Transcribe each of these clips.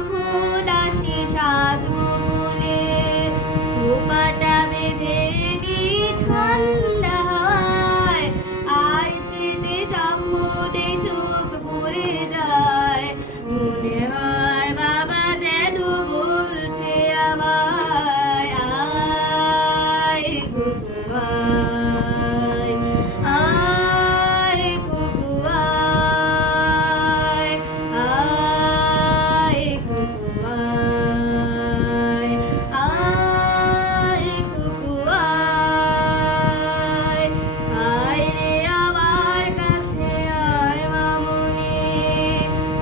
যখন আসি সাজবো বলে, খোপাটা বেঁধে নি ঠান্ডা হাওয়ায়, আইসেতে যখন এই চোখ পড়ে যায়, মনে হয় বাবা যেন বলছে আমায়, আয় ঘুঘু আয়, আয় ঘুঘু আয়, আয় ঘুঘু আয়, আয় ঘুঘু আয়, আয় রে আমার কাছে আয় মামুনি,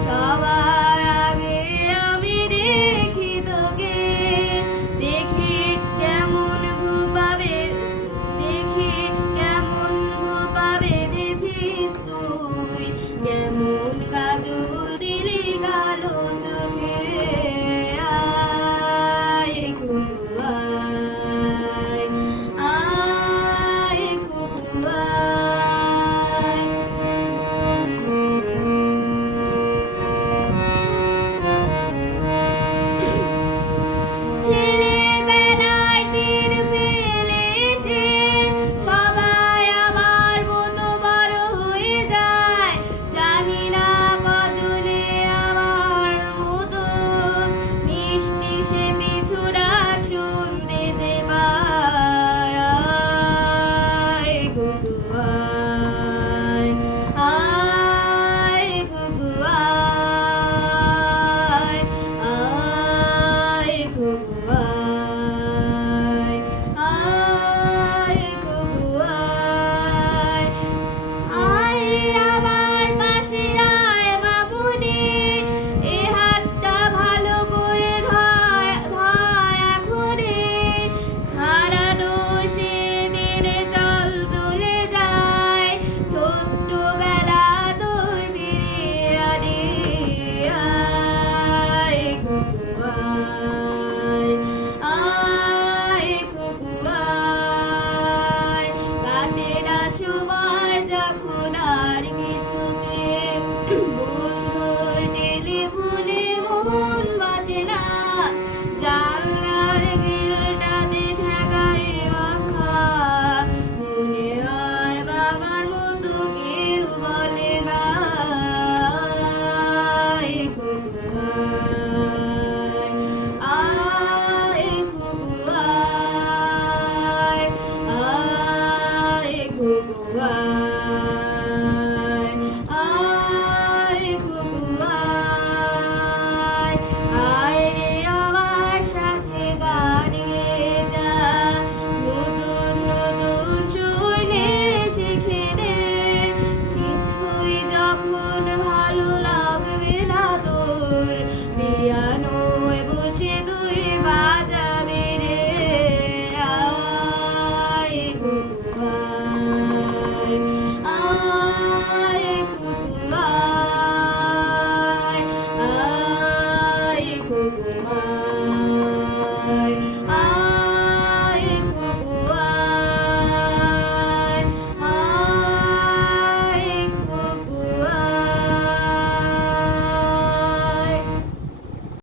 সবার আগে আমি দেখি তোকে, দেখি কেমন খোপা বেঁধেছিস তুই, কেমন কাজল দিলি কালো চোখে, আয় ঘুঘু আয়, আয় ঘুঘু আয়। ছেলেবেলায় তীর ফেলে এসে সবাই আমার মতো বড় হয়ে যায়, জানি না কজনে আমার মতো মিষ্টি সে পিছু ডাক শুনতে যে পায়, আয় ঘুঘু আয়, আয় ঘুঘু আয়, আয় ঘুঘু আয়, আয় ঘুঘু আয়, আয় আমার পাশে আয় মামুনি, এ হাতটা ভালো করে ধর ধর এখনি, হারানো সেদিনে চল চলে যায়, ছোট্টবেলা তোর ফিরিয়ে আনি, আয় ঘুঘু আয়, আয় ঘুঘু আয়। কাটে না সময় যখন আর কিছু পেয়ে, বন্ধুর টেলিফোনে মন বসে না, জানলার গ্রিলটাতে ঠেকায় মাখা, মনে হয় বাবার মতো কেউ বলে না, আয় ঘুঘু আয়, আয় ঘুঘু আয়, আয় ঘুঘু আয়, আয় ঘুঘু আয়, আয় রে আমার সাথে গানে যা, নতুন নতুন শুনে শিখে নে, কিছুই যখন ভালো লাগবে না তোর, পিয়ানো